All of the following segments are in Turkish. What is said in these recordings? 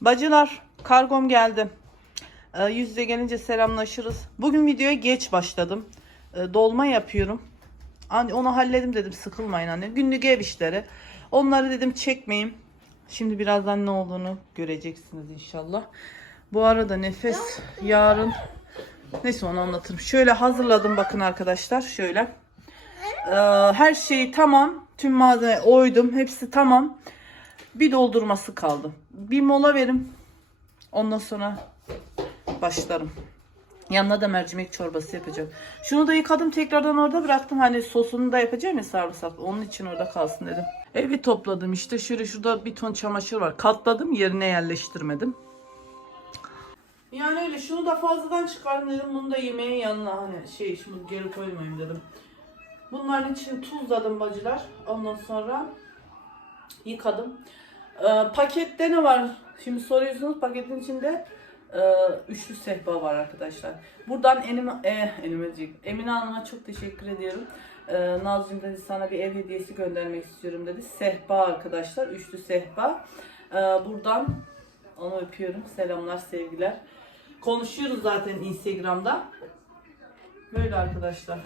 Bacılar kargom geldi. Ee, yüz yüze gelince selamlaşırız. Bugün videoya geç başladım. Ee, dolma yapıyorum. Onu halledim dedim sıkılmayın anne. Günlük ev işleri. Onları dedim çekmeyeyim. Şimdi birazdan ne olduğunu göreceksiniz inşallah. Bu arada nefes yarın neyse onu anlatırım. Şöyle hazırladım bakın arkadaşlar şöyle. Ee, her şey tamam. Tüm malzeme oydum. Hepsi tamam. Bir doldurması kaldı. Bir mola verim. Ondan sonra başlarım. Yanına da mercimek çorbası yapacağım. Şunu da yıkadım tekrardan orada bıraktım. Hani sosunu da yapacağım ya sarımsak. Onun için orada kalsın dedim. Evi topladım işte. Şöyle şurada bir ton çamaşır var. Katladım yerine yerleştirmedim. Yani öyle şunu da fazladan çıkardım dedim. Bunu da yemeğin yanına hani şey şimdi geri koymayayım dedim. Bunların için tuzladım bacılar. Ondan sonra yıkadım. Ee, pakette ne var? Şimdi soruyorsunuz paketin içinde e, üçlü sehpa var arkadaşlar. Buradan Enim, e, Enimecik, Emine Hanım'a çok teşekkür ediyorum. Ee, Nazcığım dedi sana bir ev hediyesi göndermek istiyorum dedi. Sehpa arkadaşlar. Üçlü sehpa. Ee, buradan onu öpüyorum. Selamlar, sevgiler. Konuşuyoruz zaten Instagram'da. Böyle arkadaşlar.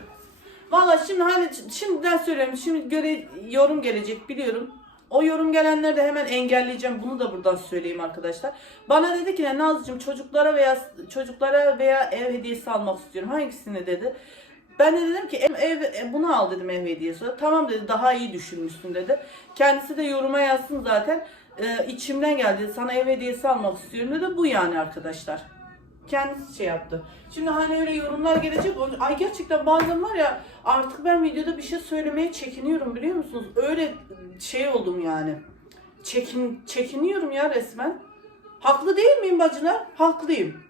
Valla şimdi hani şimdiden söylüyorum. Şimdi göre yorum gelecek biliyorum. O yorum gelenleri de hemen engelleyeceğim. Bunu da buradan söyleyeyim arkadaşlar. Bana dedi ki Nazlıcığım çocuklara veya çocuklara veya ev hediyesi almak istiyorum. Hangisini dedi. Ben de dedim ki ev, ev bunu al dedim ev hediyesi. Tamam dedi daha iyi düşünmüşsün dedi. Kendisi de yoruma yazsın zaten. Ee, içimden geldi. Sana ev hediyesi almak istiyorum dedi. Bu yani arkadaşlar kendisi şey yaptı. Şimdi hani öyle yorumlar gelecek. Ay gerçekten bazen var ya artık ben videoda bir şey söylemeye çekiniyorum biliyor musunuz? Öyle şey oldum yani. Çekin çekiniyorum ya resmen. Haklı değil miyim bacılar? Haklıyım.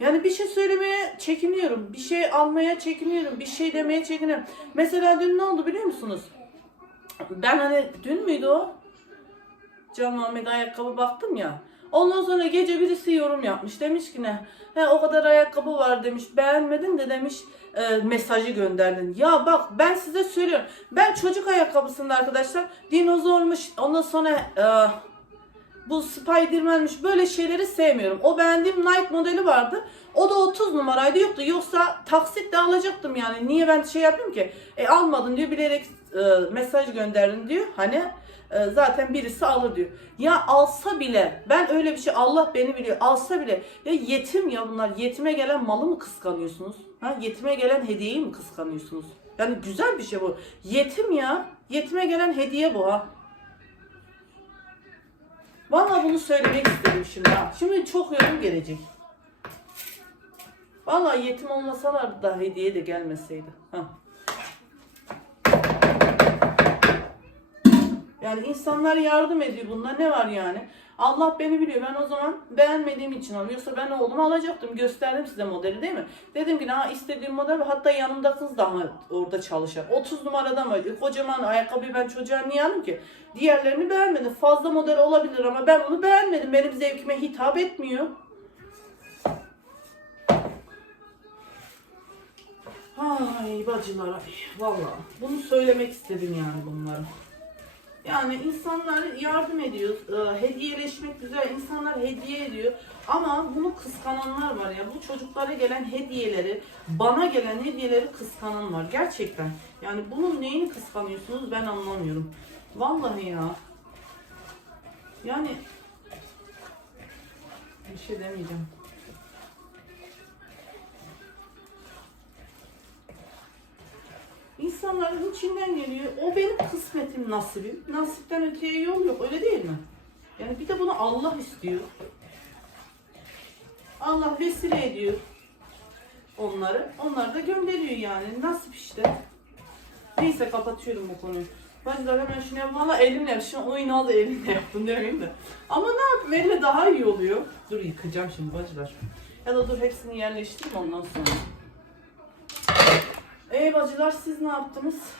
Yani bir şey söylemeye çekiniyorum. Bir şey almaya çekiniyorum. Bir şey demeye çekiniyorum. Mesela dün ne oldu biliyor musunuz? Ben hani dün müydü o? Can Muhammed ayakkabı baktım ya. Ondan sonra gece birisi yorum yapmış. Demiş ki ne? He o kadar ayakkabı var demiş. Beğenmedin de demiş e, mesajı gönderdin. Ya bak ben size söylüyorum. Ben çocuk ayakkabısında arkadaşlar dinozormuş. Ondan sonra e, bu Spiderman'miş böyle şeyleri sevmiyorum. O beğendiğim Nike modeli vardı. O da 30 numaraydı yoktu. Yoksa taksit de alacaktım yani. Niye ben şey yapayım ki? E almadın diyor bilerek e, mesaj gönderdin diyor. Hani e, zaten birisi alır diyor. Ya alsa bile ben öyle bir şey Allah beni biliyor. Alsa bile ya yetim ya bunlar. Yetime gelen malı mı kıskanıyorsunuz? Ha yetime gelen hediyeyi mi kıskanıyorsunuz? Yani güzel bir şey bu. Yetim ya. Yetime gelen hediye bu ha. Vallahi bunu söylemek istedim şimdi ha. Şimdi çok yorum gelecek. Vallahi yetim olmasalar da hediye de gelmeseydi. Ha. Yani insanlar yardım ediyor bunda ne var yani? Allah beni biliyor. Ben o zaman beğenmediğim için alıyorum. Yoksa ben oğlumu alacaktım. Gösterdim size modeli değil mi? Dedim ki ha istediğim model hatta yanımda kız da ha, orada çalışır. 30 numarada mı? E, kocaman ayakkabıyı ben çocuğa niye alayım ki? Diğerlerini beğenmedim. Fazla model olabilir ama ben bunu beğenmedim. Benim zevkime hitap etmiyor. Ay bacılar ay valla bunu söylemek istedim yani bunları. Yani insanlar yardım ediyor, e, hediyeleşmek güzel, insanlar hediye ediyor. Ama bunu kıskananlar var ya, bu çocuklara gelen hediyeleri, bana gelen hediyeleri kıskanan var gerçekten. Yani bunun neyini kıskanıyorsunuz ben anlamıyorum. Vallahi ya. Yani bir şey demeyeceğim. İnsanların içinden geliyor. O benim kısmetim, nasibim. Nasipten öteye yol yok. Öyle değil mi? Yani bir de bunu Allah istiyor. Allah vesile ediyor onları. Onlar da gönderiyor yani. Nasip işte. Neyse kapatıyorum bu konuyu. Bacılar hemen şunu yap. Valla elimle yap. Şimdi oyun aldı elimle yaptım demeyeyim de. Ama ne yapayım elle daha iyi oluyor. Dur yıkayacağım şimdi bacılar. Ya da dur hepsini yerleştireyim ondan sonra. Ey bacılar siz ne yaptınız?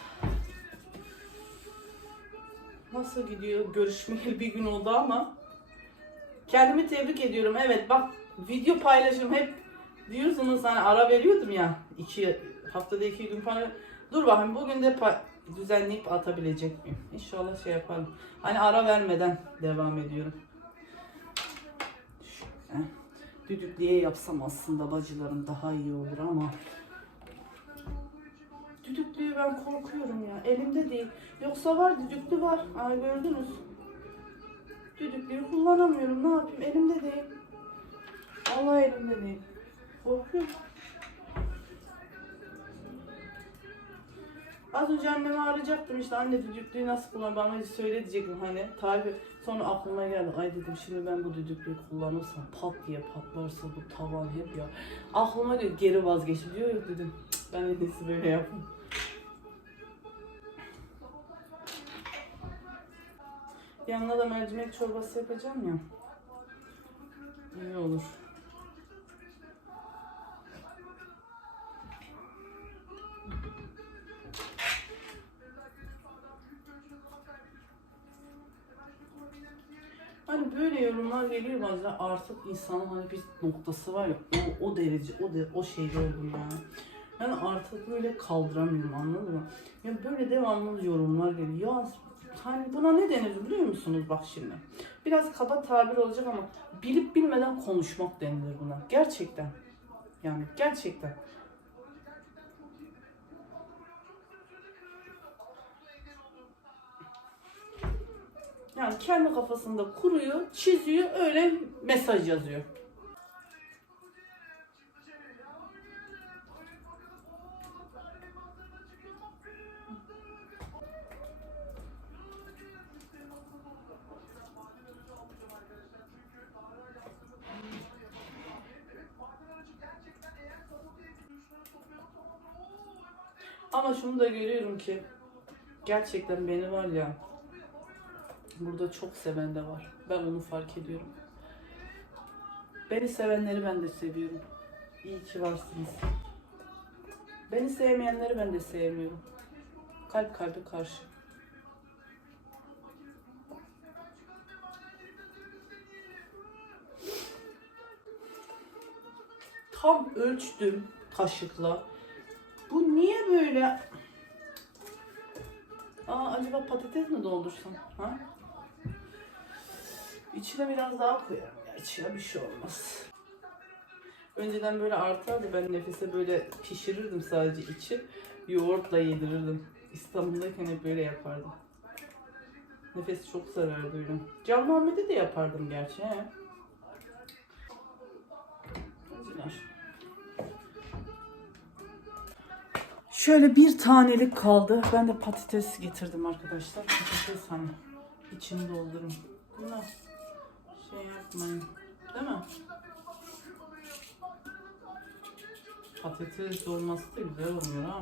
Nasıl gidiyor? Görüşmeyeli bir gün oldu ama. Kendimi tebrik ediyorum. Evet bak video paylaşım hep diyorsunuz hani ara veriyordum ya. iki haftada iki gün falan. Dur bakayım bugün de düzenleyip atabilecek miyim? İnşallah şey yaparım. Hani ara vermeden devam ediyorum. Eh, Düdüklüye yapsam aslında bacılarım daha iyi olur ama düdüklüyü ben korkuyorum ya. Elimde değil. Yoksa var düdüklü var. Aa gördünüz. Düdüklüyü kullanamıyorum. Ne yapayım? Elimde değil. Allah elimde değil. Korkuyorum. Az önce annemi arayacaktım işte anne düdüklüyü nasıl kullan bana söyle diyecektim hani tarifi. Sonra aklıma geldi ay dedim şimdi ben bu düdüklüyü kullanırsam pat diye patlarsa bu tavan hep ya. Aklıma geldi geri vazgeçtim diyor yok dedim "Cık, ben en iyisi böyle yapayım. Yanına da mercimek çorbası yapacağım ya. İyi olur. Hani böyle yorumlar geliyor bazen artık insanın hani bir noktası var ya o, o derece o de, o şeyde oldum yani. Yani artık böyle kaldıramıyorum anladın mı? Ya böyle devamlı yorumlar geliyor. Ya hani buna ne denir biliyor musunuz bak şimdi. Biraz kaba tabir olacak ama bilip bilmeden konuşmak denilir buna. Gerçekten. Yani gerçekten. Yani kendi kafasında kuruyor, çiziyor, öyle mesaj yazıyor. Ki gerçekten beni var ya burada çok seven de var. Ben onu fark ediyorum. Beni sevenleri ben de seviyorum. İyi ki varsınız. Beni sevmeyenleri ben de sevmiyorum. Kalp kalbe karşı. Tam ölçtüm kaşıkla. Bu niye böyle? Aa acaba patates mi doldursam? Ha? İçine biraz daha koyarım. Ya içine bir şey olmaz. Önceden böyle artardı. Ben nefese böyle pişirirdim sadece içi. Yoğurtla yedirirdim. İstanbul'dayken hep böyle yapardım. Nefes çok zararlı öyle. Can Muhammed'e de yapardım gerçi. He. Şöyle bir tanelik kaldı. Ben de patates getirdim arkadaşlar. Patates hani içini doldurun. Buna şey yapmayın. Değil mi? Patates dolması da güzel oluyor ha.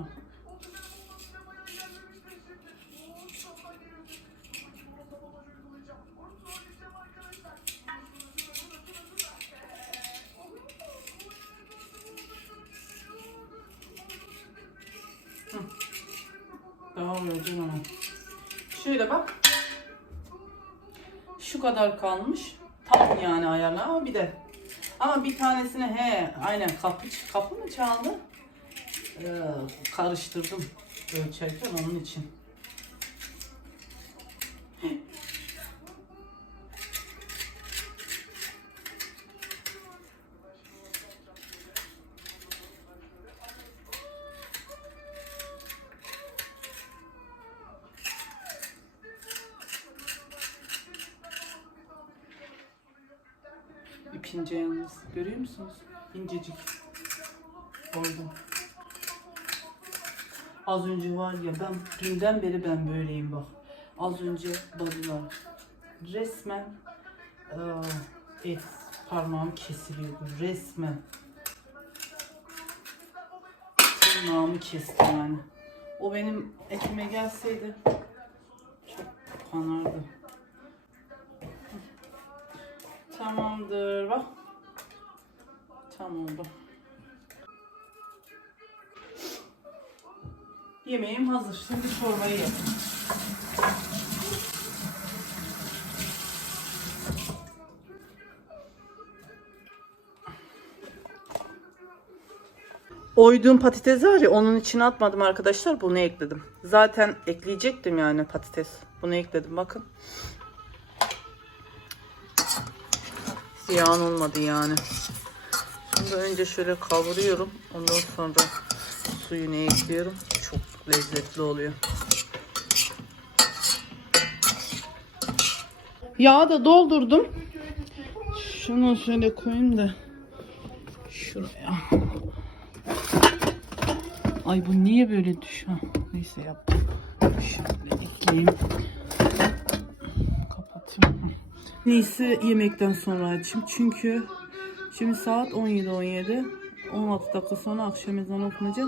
Aynen kapı, kapı mı çaldı? Ee, karıştırdım ölçerken onun için. İp ince yalnız. Görüyor musunuz? İncecik. Oldu. Az önce var ya ben dünden beri ben böyleyim bak. Az önce bacılar resmen eee, et parmağım kesiliyordu resmen. Tırnağımı kesti yani. O benim etime gelseydi çok kanardı. Tamamdır bak. Tam oldu. Yemeğim hazır. Şimdi çorbayı yapayım. Oyduğum patates var ya onun içine atmadım arkadaşlar. Bunu ekledim. Zaten ekleyecektim yani patates. Bunu ekledim bakın. Ziyan olmadı yani. Şimdi önce şöyle kavuruyorum. Ondan sonra suyunu ekliyorum. Lezzetli oluyor. Yağı da doldurdum. Şunu şöyle koyayım da şuraya. Ay bu niye böyle düşüyor? Neyse yaptım. Şöyle ekleyeyim. Kapatayım. Neyse yemekten sonra açayım. Çünkü şimdi saat 17.17. 16 dakika sonra akşam ezanı okunacak.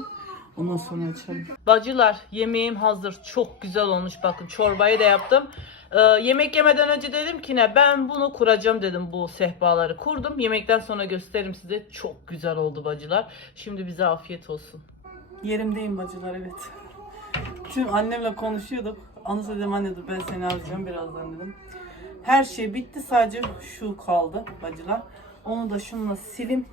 Ondan sonra açalım. Bacılar yemeğim hazır. Çok güzel olmuş. Bakın çorbayı da yaptım. Ee, yemek yemeden önce dedim ki ne ben bunu kuracağım dedim bu sehpaları. Kurdum. Yemekten sonra gösteririm size. Çok güzel oldu bacılar. Şimdi bize afiyet olsun. Yerimdeyim bacılar evet. Şimdi annemle konuşuyorduk. Anı dedim anne dur ben seni arayacağım birazdan dedim. Her şey bitti sadece şu kaldı bacılar. Onu da şununla silim.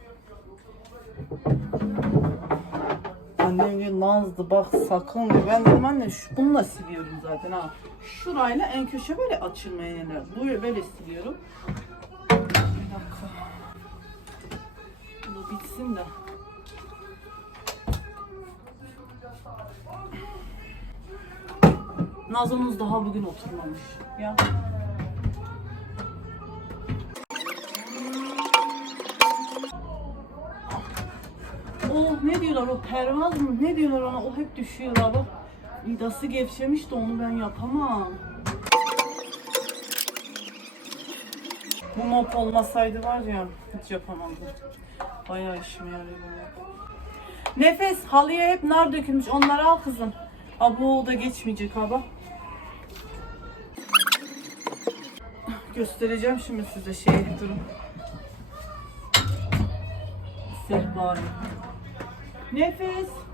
Annem diyor Nazlı bak sakın diyor. Ben dedim anne şu, bununla siliyorum zaten ha. Şurayla en köşe böyle açılmayan yerler. Böyle, böyle siliyorum. Bir dakika. Bu bitsin de. Nazımız daha bugün oturmamış. Ya. Ne diyorlar o pervaz mı? Ne diyorlar ona? O hep düşüyor abi. Vidası gevşemiş de onu ben yapamam. Bu mop olmasaydı var ya hiç yapamazdım. Bayağı işime yarıyor. Nefes halıya hep nar dökülmüş. Onları al kızım. Abo o da geçmeyecek abi. Göstereceğim şimdi size şeyi durun. Sehpayı. Nefes.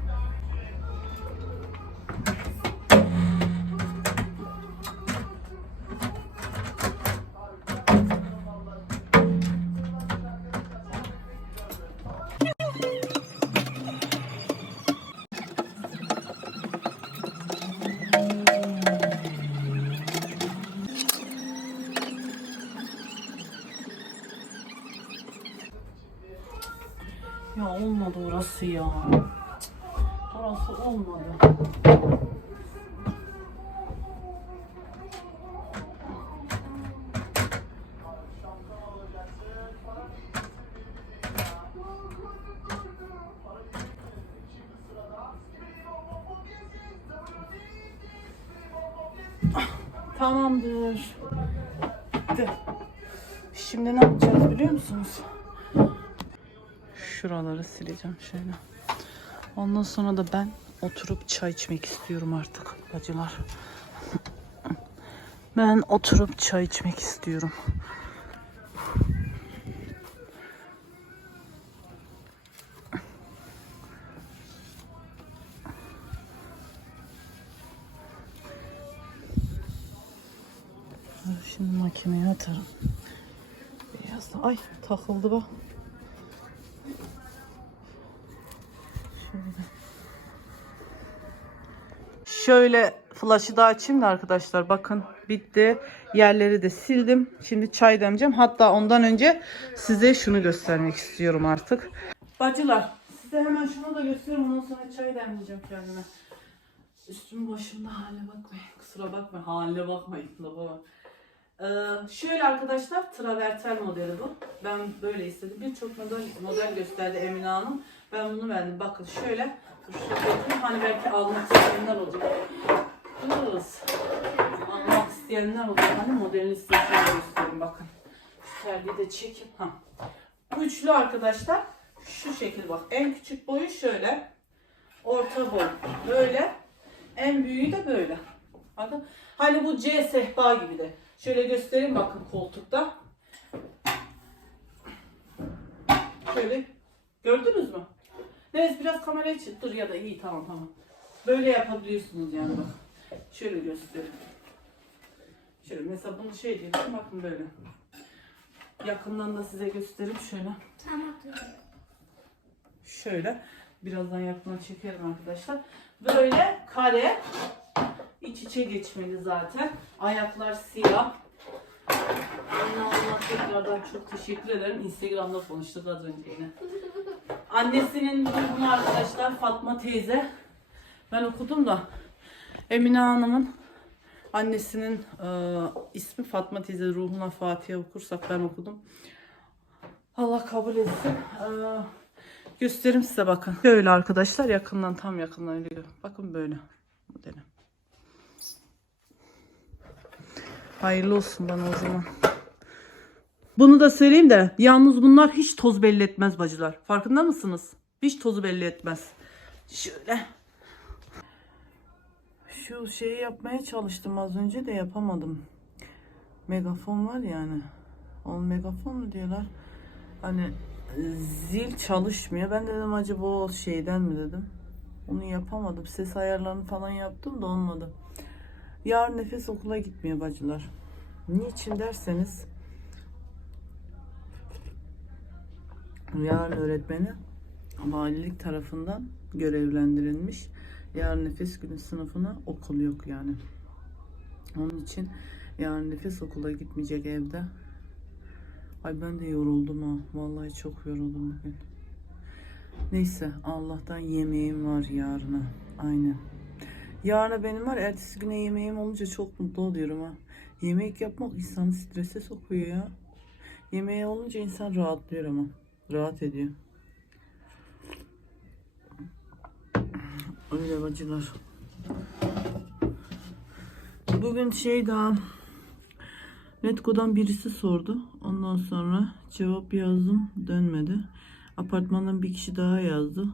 Orası ya. Orası olmadı. Tamamdır. Şimdi ne yapacağız biliyor musunuz? Şuraları sileceğim şöyle. Ondan sonra da ben oturup çay içmek istiyorum artık bacılar. Ben oturup çay içmek istiyorum. Şimdi makineye atarım. Biraz da ay takıldı bak. Şöyle. Flaşı da açayım da arkadaşlar bakın bitti. Yerleri de sildim. Şimdi çay demeyeceğim. Hatta ondan önce size şunu göstermek istiyorum artık. Bacılar size hemen şunu da gösteriyorum. Ondan sonra çay demleyeceğim kendime. Üstüm başımda hale bakmayın. Kusura bakmayın. Lafa bak. Ee, şöyle arkadaşlar travertel modeli bu. Ben böyle istedim. Birçok model, model gösterdi Emine Hanım. Ben bunu verdim. Bakın şöyle. Yapayım. Hani belki almak isteyenler olur. Kız. Almak isteyenler olur. Hani modelini isteyenler göstereyim bakın. Şu terliği de çekip. Ha. Bu üçlü arkadaşlar. Şu şekil bak. En küçük boyu şöyle. Orta boy böyle. En büyüğü de böyle. Bakın. Hani bu C sehpa gibi de. Şöyle göstereyim bakın koltukta. Şöyle gördünüz mü? Neyse biraz kamerayı çıktır ya da iyi tamam tamam. Böyle yapabiliyorsunuz yani bak. Şöyle göstereyim. Şöyle mesela bunu şey diyorsun bakın böyle. Yakından da size göstereyim şöyle. Tamam. Şöyle birazdan yakından çekerim arkadaşlar. Böyle kare iç içe geçmeli zaten. Ayaklar siyah. Anne Allah tekrardan çok teşekkür ederim. Instagram'da konuştuk az önce yine. Annesinin durumu arkadaşlar Fatma teyze. Ben okudum da Emine Hanım'ın annesinin e, ismi Fatma teyze ruhuna Fatiha okursak ben okudum. Allah kabul etsin. E, göstereyim size bakın. Böyle arkadaşlar yakından tam yakından öyle. Bakın böyle modeli. Hayırlı olsun bana o zaman. Bunu da söyleyeyim de yalnız bunlar hiç toz belli etmez bacılar. Farkında mısınız? Hiç tozu belli etmez. Şöyle. Şu şeyi yapmaya çalıştım az önce de yapamadım. Megafon var yani. O megafon mu diyorlar? Hani zil çalışmıyor. Ben dedim acaba o şeyden mi dedim. Onu yapamadım. Ses ayarlarını falan yaptım da olmadı. Yarın nefes okula gitmiyor bacılar. Niçin derseniz yarın öğretmeni valilik tarafından görevlendirilmiş. Yarın nefes günü sınıfına okul yok yani. Onun için yarın nefes okula gitmeyecek evde. Ay ben de yoruldum ha. Vallahi çok yoruldum bugün. Neyse Allah'tan yemeğim var yarına. Aynen. Yarına benim var. Ertesi güne yemeğim olunca çok mutlu oluyorum ha. Yemek yapmak insanı strese sokuyor ya. Yemeği olunca insan rahatlıyor ama. Rahat ediyor. Öyle bacılar. Bugün şey daha Netco'dan birisi sordu. Ondan sonra cevap yazdım. Dönmedi. Apartmandan bir kişi daha yazdı.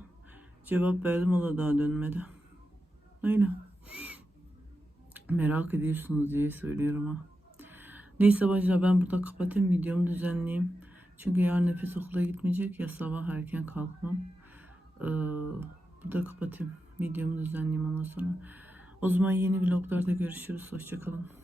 Cevap verdim o da daha dönmedi. Öyle. Merak ediyorsunuz diye söylüyorum ha. Neyse bacılar ben burada kapatayım videomu düzenleyeyim. Çünkü yarın nefes okula gitmeyecek ya sabah erken kalkmam. Ee, burada kapatayım. Videomu düzenleyeyim ondan sonra. O zaman yeni vloglarda görüşürüz. Hoşçakalın.